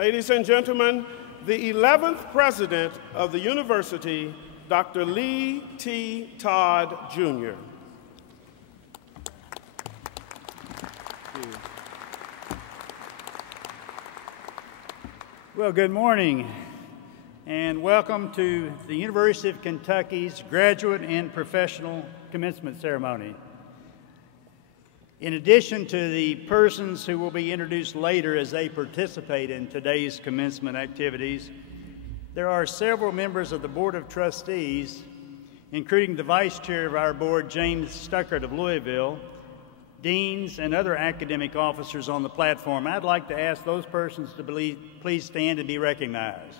Ladies and gentlemen, the 11th president of the university, Dr. Lee T. Todd, Jr. Well, good morning, and welcome to the University of Kentucky's graduate and professional commencement ceremony. In addition to the persons who will be introduced later as they participate in today's commencement activities, there are several members of the Board of Trustees, including the Vice Chair of our board, James Stuckert of Louisville, deans, and other academic officers on the platform. I'd like to ask those persons to please stand and be recognized.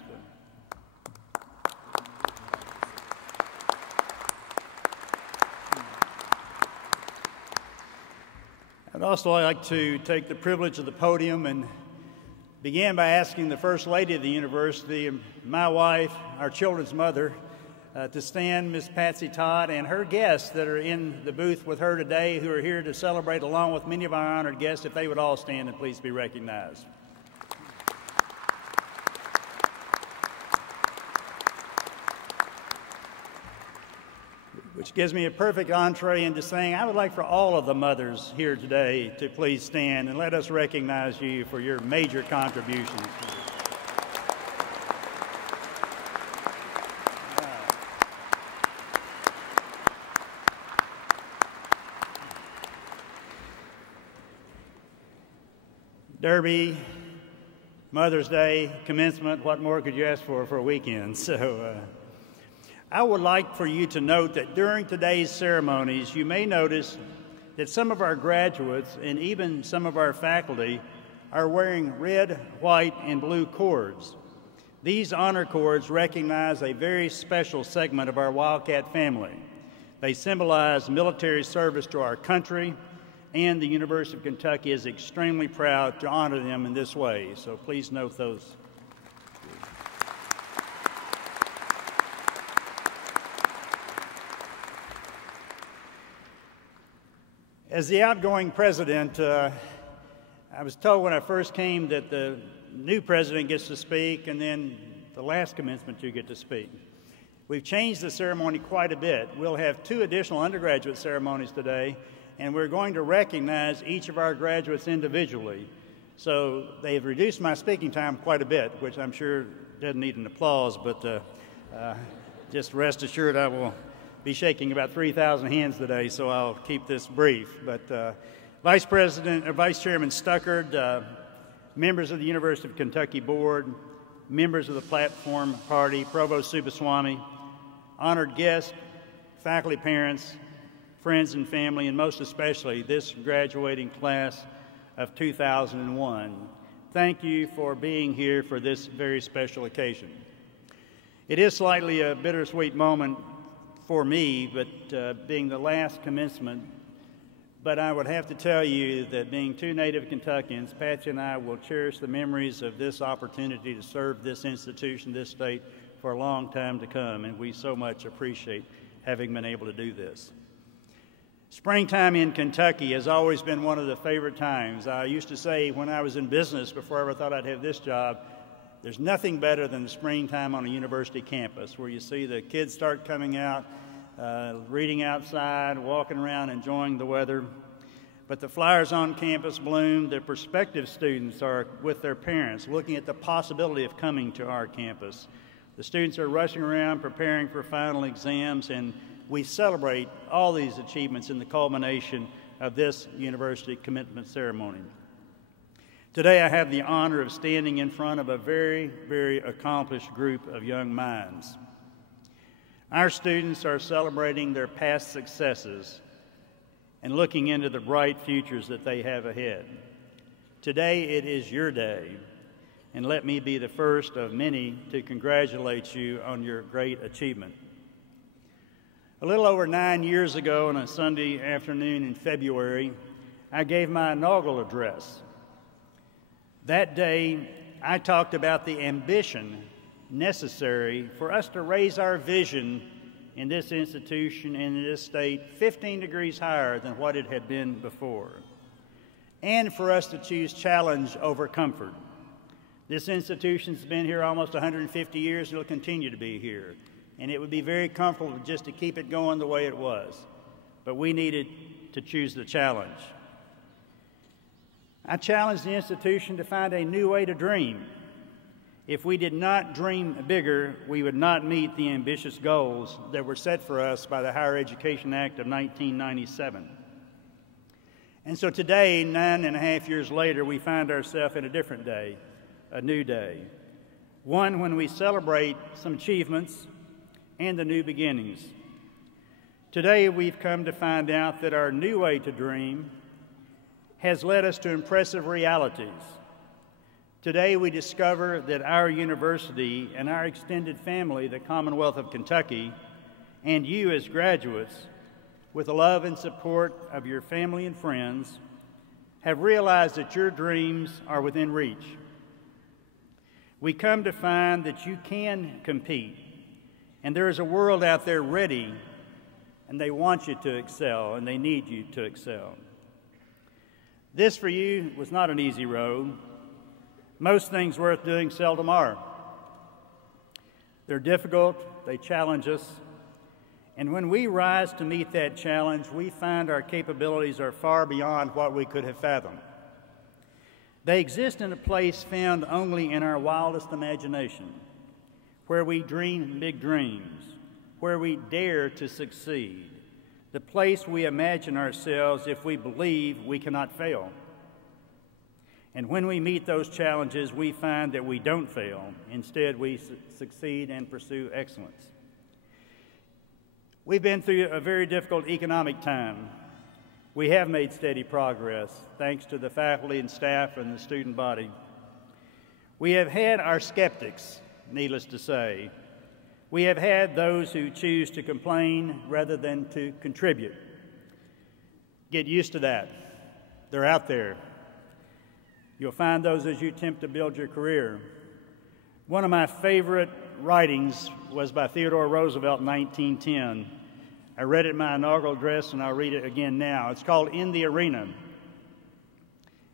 I'd also like to take the privilege of the podium and begin by asking the First Lady of the University, my wife, our children's mother, to stand, Miss Patsy Todd, and her guests that are in the booth with her today, who are here to celebrate along with many of our honored guests, if they would all stand and please be recognized. Which gives me a perfect entree into saying I would like for all of the mothers here today to please stand and let us recognize you for your major contributions. Derby, Mother's Day, commencement, what more could you ask for a weekend? So I would like for you to note that during today's ceremonies, you may notice that some of our graduates and even some of our faculty are wearing red, white, and blue cords. These honor cords recognize a very special segment of our Wildcat family. They symbolize military service to our country, and the University of Kentucky is extremely proud to honor them in this way. So please note those. As the outgoing president, I was told when I first came that the new president gets to speak, and then the last commencement you get to speak. We've changed the ceremony quite a bit. We'll have 2 additional undergraduate ceremonies today, and we're going to recognize each of our graduates individually. So they've reduced my speaking time quite a bit, which I'm sure doesn't need an applause, but just rest assured I will be shaking about 3,000 hands today, so I'll keep this brief. But Vice Chairman Stuckert, members of the University of Kentucky Board, members of the Platform Party, Provost Subaswamy, honored guests, faculty, parents, friends and family, and most especially this graduating class of 2001. Thank you for being here for this very special occasion. It is slightly a bittersweet moment for me, but being the last commencement, but I would have to tell you that being 2 native Kentuckians, Patsy and I will cherish the memories of this opportunity to serve this institution, this state, for a long time to come, and we so much appreciate having been able to do this. Springtime in Kentucky has always been one of the favorite times. I used to say when I was in business, before I ever thought I'd have this job, there's nothing better than the springtime on a university campus, where you see the kids start coming out, reading outside, walking around, enjoying the weather. But the flowers on campus bloom. The prospective students are with their parents, looking at the possibility of coming to our campus. The students are rushing around, preparing for final exams, and we celebrate all these achievements in the culmination of this university commencement ceremony. Today I have the honor of standing in front of a very, very accomplished group of young minds. Our students are celebrating their past successes and looking into the bright futures that they have ahead. Today it is your day, and let me be the first of many to congratulate you on your great achievement. A little over 9 years ago on a Sunday afternoon in February, I gave my inaugural address. That day, I talked about the ambition necessary for us to raise our vision in this institution and in this state 15 degrees higher than what it had been before, and for us to choose challenge over comfort. This institution's been here almost 150 years, and it'll continue to be here. And it would be very comfortable just to keep it going the way it was. But we needed to choose the challenge. I challenged the institution to find a new way to dream. If we did not dream bigger, we would not meet the ambitious goals that were set for us by the Higher Education Act of 1997. And so today, 9.5 years later, we find ourselves in a different day, a new day, one when we celebrate some achievements and the new beginnings. Today, we've come to find out that our new way to dream has led us to impressive realities. Today, we discover that our university and our extended family, the Commonwealth of Kentucky, and you as graduates, with the love and support of your family and friends, have realized that your dreams are within reach. We come to find that you can compete, and there is a world out there ready, and they want you to excel, and they need you to excel. This for you was not an easy road. Most things worth doing seldom are. They're difficult, they challenge us, and when we rise to meet that challenge, we find our capabilities are far beyond what we could have fathomed. They exist in a place found only in our wildest imagination, where we dream big dreams, where we dare to succeed, the place we imagine ourselves if we believe we cannot fail. And when we meet those challenges, we find that we don't fail. Instead, we succeed and pursue excellence. We've been through a very difficult economic time. We have made steady progress, thanks to the faculty and staff and the student body. We have had our skeptics, needless to say. We have had those who choose to complain rather than to contribute. Get used to that. They're out there. You'll find those as you attempt to build your career. One of my favorite writings was by Theodore Roosevelt in 1910. I read it in my inaugural address, and I'll read it again now. It's called In the Arena.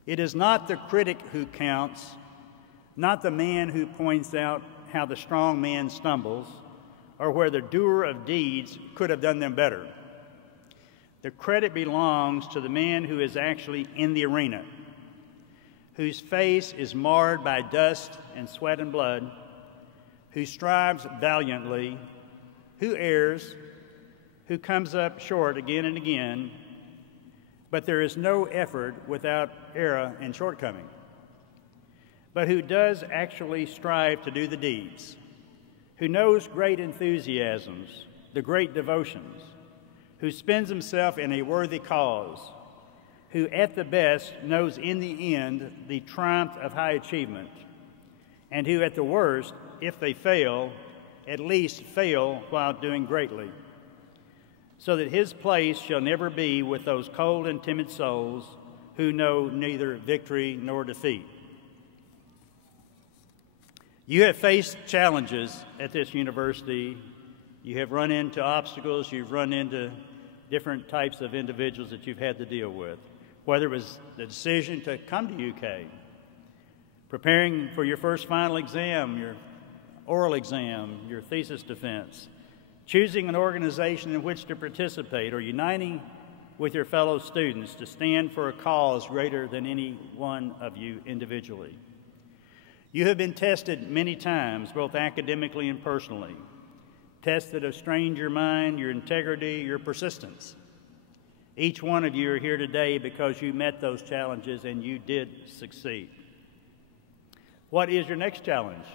It is not the critic who counts, not the man who points out how the strong man stumbles, or where the doer of deeds could have done them better. The credit belongs to the man who is actually in the arena, whose face is marred by dust and sweat and blood, who strives valiantly, who errs, who comes up short again and again, but there is no effort without error and shortcoming, but who does actually strive to do the deeds, who knows great enthusiasms, the great devotions, who spends himself in a worthy cause, who at the best knows in the end the triumph of high achievement, and who at the worst, if they fail, at least fail while doing greatly, so that his place shall never be with those cold and timid souls who know neither victory nor defeat. You have faced challenges at this university. You have run into obstacles. You've run into different types of individuals that you've had to deal with, whether it was the decision to come to UK, preparing for your first final exam, your oral exam, your thesis defense, choosing an organization in which to participate, or uniting with your fellow students to stand for a cause greater than any one of you individually. You have been tested many times, both academically and personally. Tests that have strained your mind, your integrity, your persistence. Each one of you are here today because you met those challenges and you did succeed. What is your next challenge?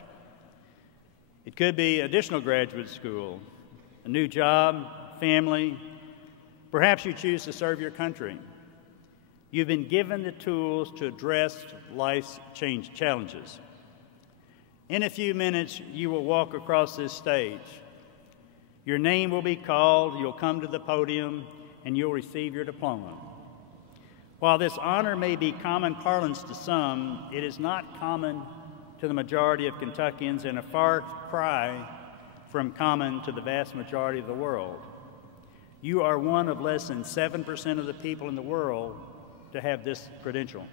It could be additional graduate school, a new job, family. Perhaps you choose to serve your country. You've been given the tools to address life's challenges. In a few minutes, you will walk across this stage. Your name will be called, you'll come to the podium, and you'll receive your diploma. While this honor may be common parlance to some, it is not common to the majority of Kentuckians and a far cry from common to the vast majority of the world. You are one of less than 7% of the people in the world to have this credential.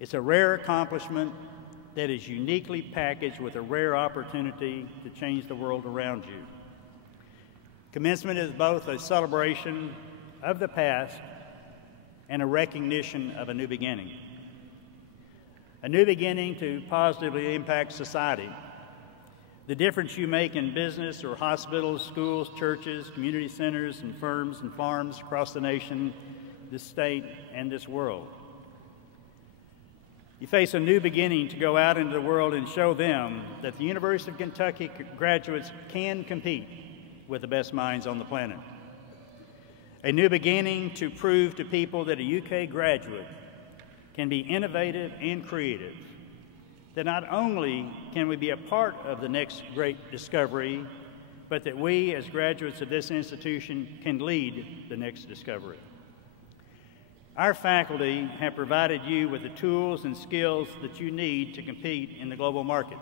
It's a rare accomplishment that is uniquely packaged with a rare opportunity to change the world around you. Commencement is both a celebration of the past and a recognition of a new beginning. A new beginning to positively impact society. The difference you make in business or hospitals, schools, churches, community centers, and firms and farms across the nation, this state, and this world. You face a new beginning to go out into the world and show them that the University of Kentucky graduates can compete with the best minds on the planet. A new beginning to prove to people that a UK graduate can be innovative and creative, that not only can we be a part of the next great discovery, but that we as graduates of this institution can lead the next discovery. Our faculty have provided you with the tools and skills that you need to compete in the global market.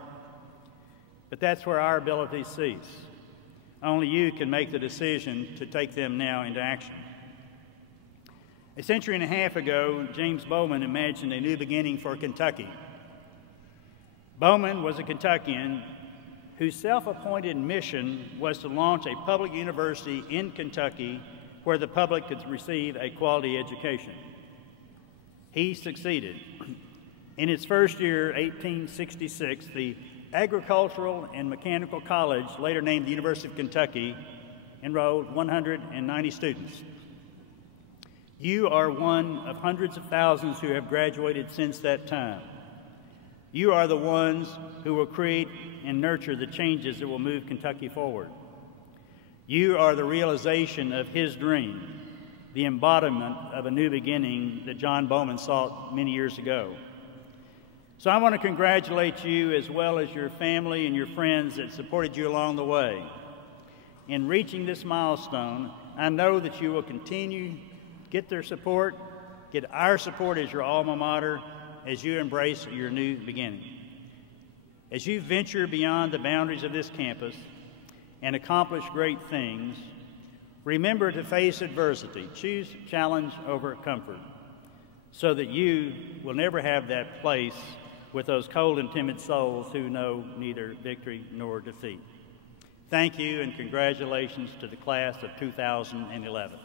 But that's where our abilities cease. Only you can make the decision to take them now into action. A century and a half ago, James Bowman imagined a new beginning for Kentucky. Bowman was a Kentuckian whose self-appointed mission was to launch a public university in Kentucky where the public could receive a quality education. He succeeded. In its first year, 1866, the Agricultural and Mechanical College, later named the University of Kentucky, enrolled 190 students. You are one of hundreds of thousands who have graduated since that time. You are the ones who will create and nurture the changes that will move Kentucky forward. You are the realization of his dream, the embodiment of a new beginning that John Bowman sought many years ago. So I want to congratulate you as well as your family and your friends that supported you along the way. In reaching this milestone, I know that you will continue to get their support, get our support as your alma mater, as you embrace your new beginning. As you venture beyond the boundaries of this campus and accomplish great things, remember to face adversity, choose challenge over comfort, so that you will never have that place with those cold and timid souls who know neither victory nor defeat. Thank you and congratulations to the class of 2011.